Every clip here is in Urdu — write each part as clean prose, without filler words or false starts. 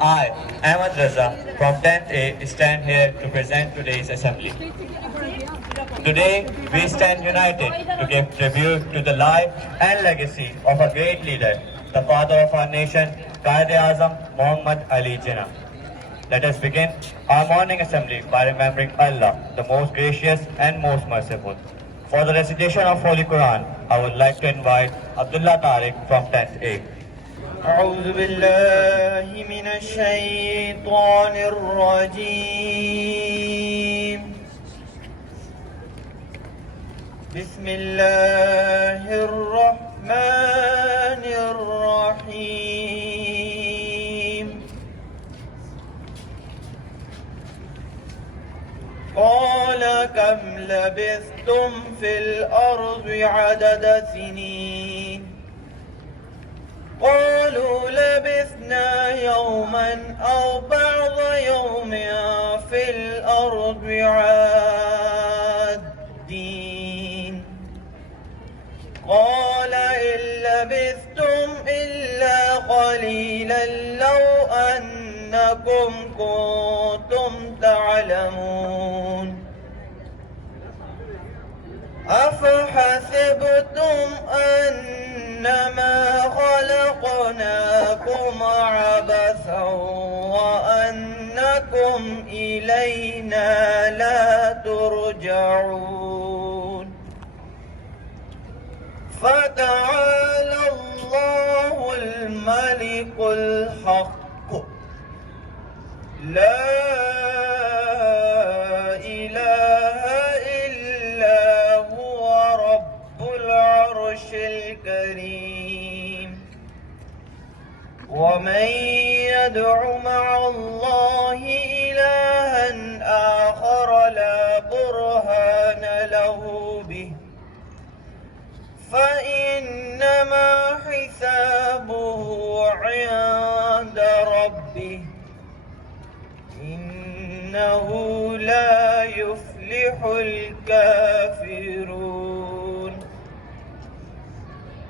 I, Ahmad Raza, from 10th A, stand here to present today's assembly. Today, we stand united to give tribute to the life and legacy of a great leader, the father of our nation, Quaid-e-Azam Muhammad Ali Jinnah. Let us begin our morning assembly by remembering Allah, the most gracious and most merciful. For the recitation of Holy Quran, I would like to invite Abdullah Tariq from 10th A. أعوذ بالله من الشيطان الرجيم بسم الله الرحمن الرحيم قال كم لبثتم في الأرض عدد سنين قالوا لبثنا يوما أو بعض يوم في الأرض عادين قال إن لبثتم إلا قليلا لو أنكم كنتم تعلمون أفحسبتم أنما خلقناكم عبثا وأنكم إلينا لا ترجعون فتعالى الله الملك الحق لا إله إلا هو رب العرش الكريم ومن يدع مع الله إلها آخر لا برهان له به فإنما حسابه عند ربه إنه لا يفلح الكافرون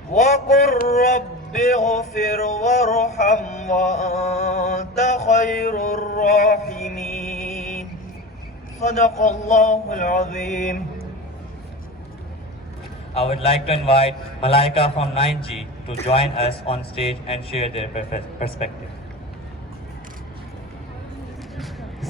وقل رب اغفر وارحم وأنت خير الراحمين صدق الله العظيم. I would like to invite Malaika from 9G to join us on stage and share their perspective.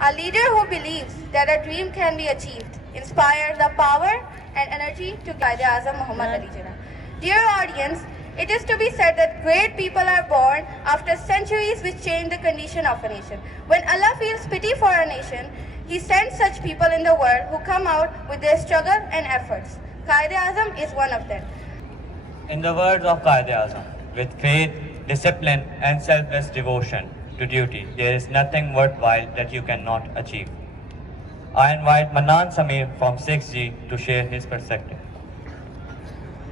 A leader who believes that a dream can be achieved, inspires the power and energy to Quaid-e-Azam Muhammad Ali Jinnah. Dear audience, it is to be said that great people are born after centuries which change the condition of a nation. When Allah feels pity for a nation, He sends such people in the world who come out with their struggle and efforts. Quaid-e-Azam is one of them. In the words of Quaid-e-Azam, with faith, discipline and selfless devotion to duty, there is nothing worthwhile that you cannot achieve. I invite Manan Samir from 6G to share his perspective.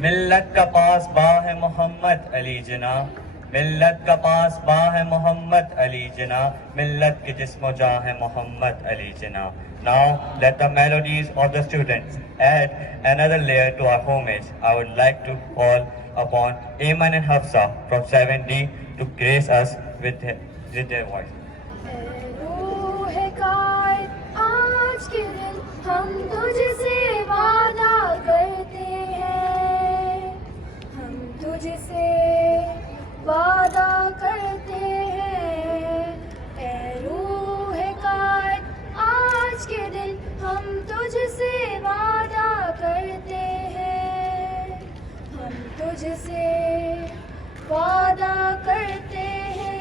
ملت کا پاس با ہے محمد علی جناح، ملت کا پاس با ہے محمد علی جناح، ملت کے جسم و جاں ہے محمد Ali Jinnah. Now let the melodies of the students add another layer to our homage. I would like to call upon Ayman and Hafsa from 7D to grace us with their voice. روح قائد آج کے دن ہم تجھ سے وعدہ کرتے ہیں، ہم تجھ سے وعدہ کرتے ہیں. اے روح قائد آج کے دن ہم تجھ سے وعدہ کرتے ہیں، ہم تجھ سے وعدہ کرتے ہیں.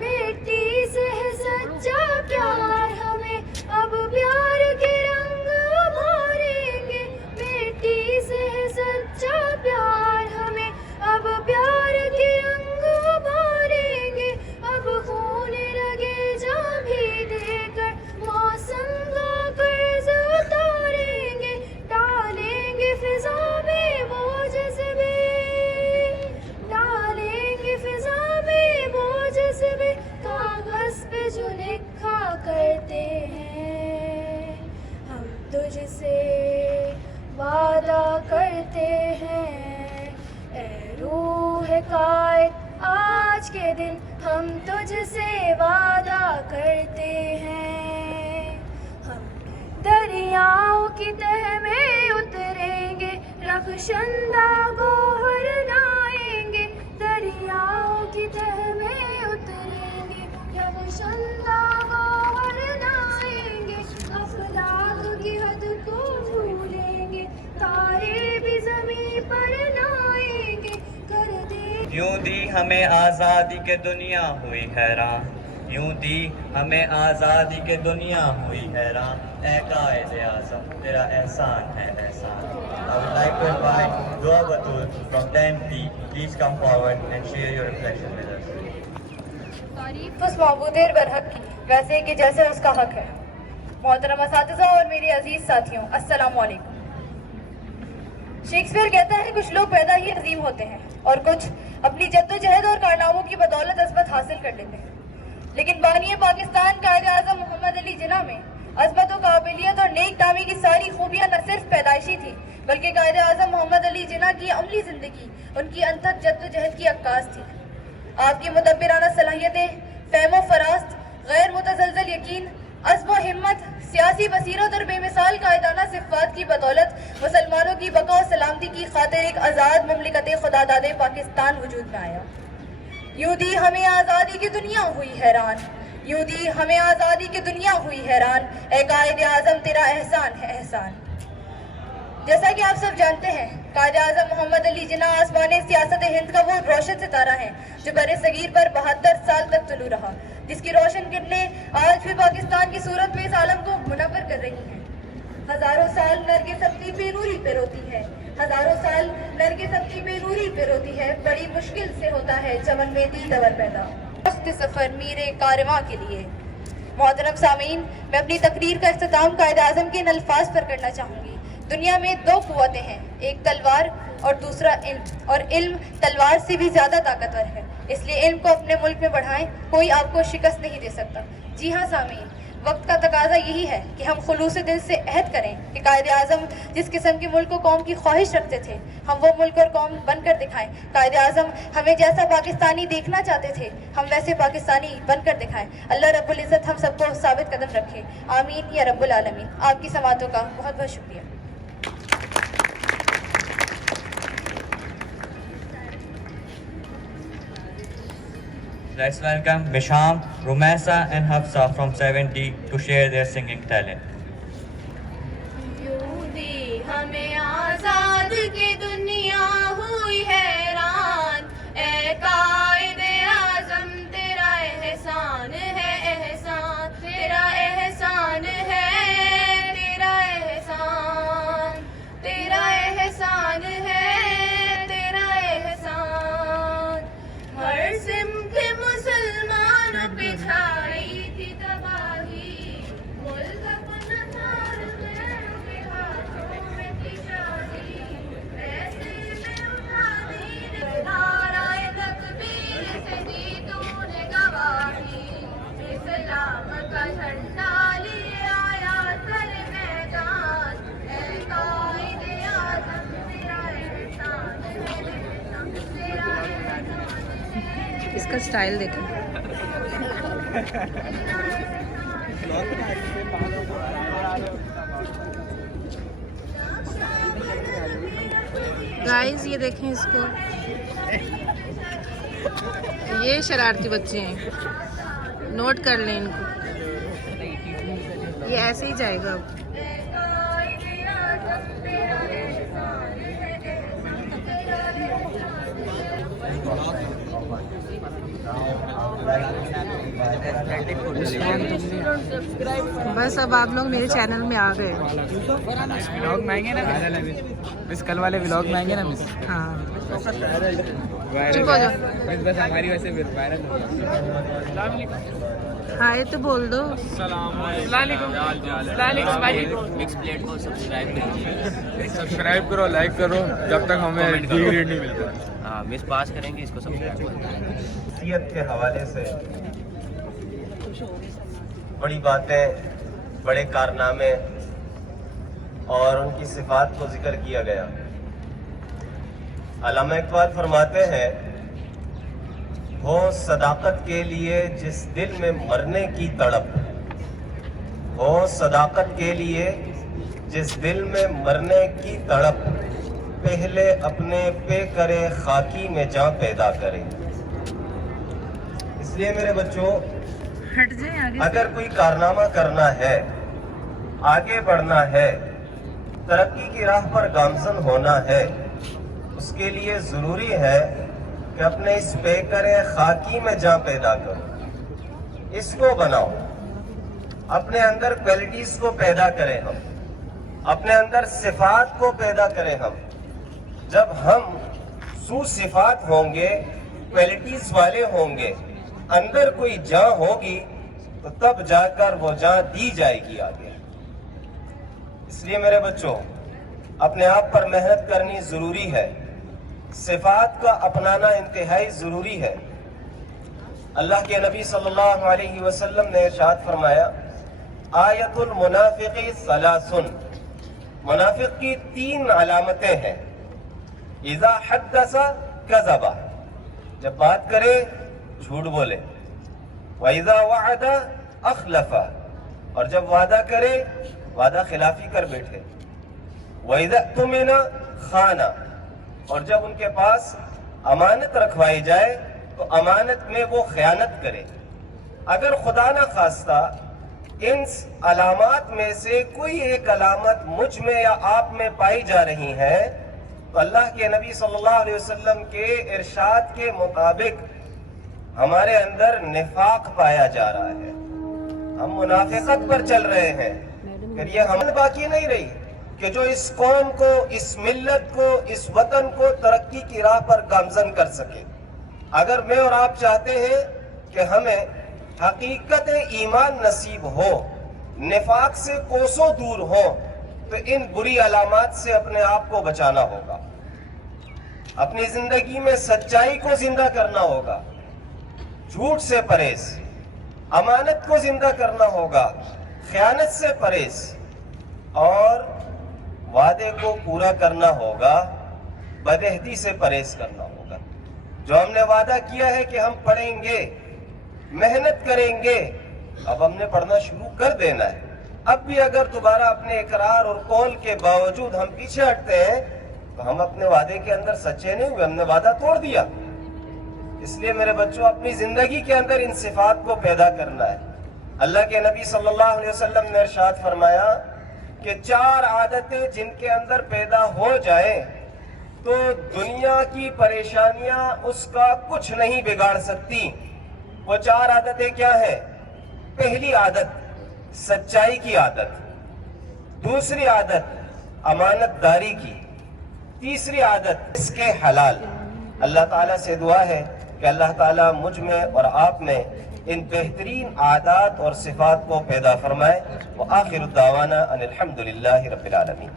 مٹی سے ہے سچا پیار ہمیں اب پیار کے رنگ بھاریں گے، مٹی سے ہے سچا پیار ہمیں اب پیار کے رنگ بھاریں گے. اب خون رگے جاں بھی دے کر موسم کا قرض اتاریں گے، ڈالیں گے فضا میں وہ جذبے، ڈالیں گے فضا میں وہ جذبے کاغذ پہ جو لکھا کرتے ہیں. ہم تجھ سے وعدہ کرتے ہیں. اے روح قائد آج کے دن ہم تجھ سے وعدہ کرتے ہیں. ہم دریاؤں کی تہ میں اتریں گے، رخشندہ گوہر لائیں گے. دریاؤں کی تہ میں اتریں گے، رخشندہ گوہر لائیں گے. افلاک کی حد کو بھولیں گے، تارے بھی زمین پر لائیں گے. کر دے یوں دی ہمیں آزادی کے دنیا ہوئی حیران، یوں دی ہمیں آزادی کے دنیا ہوئی حیران. اے قائد اعظم تیرا احسان ہے احسان. I would like to invite Dua Batul from 10P. Please come forward and share your reflection with us. تعریف اس معبود برحق کی ویسے کہ جیسے اس کا حق ہے. محترم اساتذہ اور میرے عزیز ساتھیوں، السلام علیکم. شیکسپیئر کہتا ہے کچھ لوگ پیدا ہی عظیم ہوتے ہیں اور کچھ اپنی جد و جہد اور کارناموں کی بدولت عظمت حاصل کر لیتے ہیں. لیکن بانی پاکستان قائد اعظم محمد علی جناح میں عظمت و قابلیت اور نیک نامی کی ساری خوبیاں نہ صرف پیدائشی تھی بلکہ قائد اعظم محمد علی جناح کی عملی زندگی ان کی انتھک جد و جہد کی عکاس تھی. آپ کی مدبرانہ صلاحیتیں، فہم و فراست، غیر متزلزل یقین، عزم و ہمت، سیاسی بصیرت اور بے مثال قائدانہ صفات کی بدولت مسلمانوں کی بقا و سلامتی کی خاطر ایک آزاد مملکت خدا داد پاکستان وجود میں آیا. یوں دی ہمیں آزادی کی دنیا ہوئی حیران، یوں دی ہمیں آزادی کی دنیا ہوئی حیران. اے قائد اعظم تیرا احسان ہے احسان. جیسا کہ آپ سب جانتے ہیں قائد اعظم محمد علی جناح آسمان سیاست ہند کا وہ روشن ستارہ ہے جو بر صغیر پر 72 سال تک طلوع رہا، جس کی روشن کرنیں آج بھی پاکستان کی صورت میں اس عالم کو منور کر رہی ہیں. ہزاروں سال نرگس اپنی بے نوری پہ روتی ہے، ہزاروں سال نرگس اپنی بے نوری پہ روتی ہے. بڑی مشکل سے ہوتا ہے چمن میں دیدور پیدا، وقت سفر میرے کارواں کے لیے. محترم سامعین، میں اپنی تقریر کا اختتام قائد اعظم کے ان الفاظ پر کرنا چاہوں گی. دنیا میں دو قوتیں ہیں، ایک تلوار اور دوسرا علم، اور علم تلوار سے بھی زیادہ طاقتور ہے. اس لیے علم کو اپنے ملک میں بڑھائیں، کوئی آپ کو شکست نہیں دے سکتا. جی ہاں سامعین، وقت کا تقاضا یہی ہے کہ ہم خلوص دل سے عہد کریں کہ قائد اعظم جس قسم کے ملک و قوم کی خواہش رکھتے تھے ہم وہ ملک اور قوم بن کر دکھائیں. قائد اعظم ہمیں جیسا پاکستانی دیکھنا چاہتے تھے ہم ویسے پاکستانی بن کر دکھائیں. اللہ رب العزت ہم سب کو ثابت قدم رکھے، آمین یا رب العالمین. آپ کی سماعتوں کا بہت بہت شکریہ. Let's welcome Bisham, Rumesa and Hafsa from 7D to share their singing talent. یوں دی ہمیں آزاد کی دنیا ہوئی حیران. اے قائد اعظم تیرا احسان ہے احسان، تیرا احسان ہے تیرا احسان، تیرا احسان ہے تیرا احسان. ہر سمت مسلمان پہ چھائی تھی تباہی، ملک اپنا کا سٹائل دیکھیں. گائز یہ دیکھیں اس کو, یہ شرارتی بچے ہیں, نوٹ کر لیں ان کو, یہ ایسے ہی جائے گا اب. بس اب آپ لوگ میرے چینل میں آ گئے. ولاگ میں آئیں گے نا مس, کل والے ولاگ میں آئیں گے نا مس. ہاں چپ ہو جاؤ مس, بس ہماری وجہ سے پھر وائرل ہو گیا. ہائے تو بول دو. السلام علیکم. سبسکرائب کرو, لائک کرو, جب تک ہمیں ڈی گریڈ نہیں ملتا. ہاں مس پاس کریں گے اس کو سبسکرائب. شخصیت کے حوالے سے بڑی باتیں, بڑے کارنامے اور ان کی صفات کو ذکر کیا گیا. علامہ اقبال فرماتے ہیں, ہو صداقت کے لیے جس دل میں مرنے کی تڑپ, ہو صداقت کے لیے جس دل میں مرنے کی تڑپ, پہلے اپنے پہ کرے خاکی میں جاں پیدا کرے. اس لیے میرے بچوں, ہٹ جائیں آگے. اگر کوئی کارنامہ کرنا ہے, آگے بڑھنا ہے, ترقی کی راہ پر گامزن ہونا ہے, اس کے لیے ضروری ہے کہ اپنے اس پیکر خاکی میں جاں پیدا کرو, اس کو بناؤ, اپنے اندر کوالٹیز کو پیدا کریں ہم, اپنے اندر صفات کو پیدا کریں ہم. جب ہم سو صفات ہوں گے, کوالٹیز والے ہوں گے, اندر کوئی جاں ہوگی, تو تب جا کر وہ جاں دی جائے گی آگے. اس لیے میرے بچوں, اپنے آپ پر محنت کرنی ضروری ہے, صفات کا اپنانا انتہائی ضروری ہے. اللہ کے نبی صلی اللہ علیہ وسلم نے ارشاد فرمایا, آیت المنافق ثلاث, منافق کی 3 علامتیں ہیں. اذا حدث کذب, جب بات کرے جھوٹ بولے. وَإِذَا وَعَدَ أَخْلَفَ, اور جب وعدہ کرے وعدہ خلافی کر بیٹھے. وَإِذَا اؤْتُمِنَ خَانَ, اور جب ان کے پاس امانت رکھوائی جائے تو امانت میں وہ خیانت کرے. اگر خدا نہ خواستہ ان علامات میں سے کوئی ایک علامت مجھ میں یا آپ میں پائی جا رہی ہے, تو اللہ کے نبی صلی اللہ علیہ وسلم کے ارشاد کے مطابق ہمارے اندر نفاق پایا جا رہا ہے, ہم منافقت پر چل رہے ہیں. پھر یہ ہم باقی نہیں رہی کہ جو اس قوم کو, اس ملت کو, اس وطن کو ترقی کی راہ پر گامزن کر سکے. اگر میں اور آپ چاہتے ہیں کہ ہمیں حقیقت ایمان نصیب ہو, نفاق سے کوسوں دور ہو, تو ان بری علامات سے اپنے آپ کو بچانا ہوگا. اپنی زندگی میں سچائی کو زندہ کرنا ہوگا, جھوٹ سے پرہیز, امانت کو زندہ کرنا ہوگا, خیانت سے پرہیز, اور وعدے کو پورا کرنا ہوگا, بدعہدی سے پرہیز کرنا ہوگا. جو ہم نے وعدہ کیا ہے کہ ہم پڑھیں گے, محنت کریں گے, اب ہم نے پڑھنا شروع کر دینا ہے. اب بھی اگر دوبارہ اپنے اقرار اور قول کے باوجود ہم پیچھے ہٹتے ہیں تو ہم اپنے وعدے کے اندر سچے نہیں ہوئے, ہم نے وعدہ توڑ دیا. اس لیے میرے بچوں, اپنی زندگی کے اندر ان صفات کو پیدا کرنا ہے. اللہ کے نبی صلی اللہ علیہ وسلم نے ارشاد فرمایا کہ 4 عادتیں جن کے اندر پیدا ہو جائیں تو دنیا کی پریشانیاں اس کا کچھ نہیں بگاڑ سکتی. وہ 4 عادتیں کیا ہیں؟ پہلی عادت سچائی کی عادت, دوسری عادت امانت داری کی, تیسری عادت اس کے حلال. اللہ تعالیٰ سے دعا ہے کہ اللہ تعالیٰ مجھ میں اور آپ میں ان بہترین عادات اور صفات کو پیدا فرمائے. وآخر الدعوانا ان الحمد للہ رب العالمین.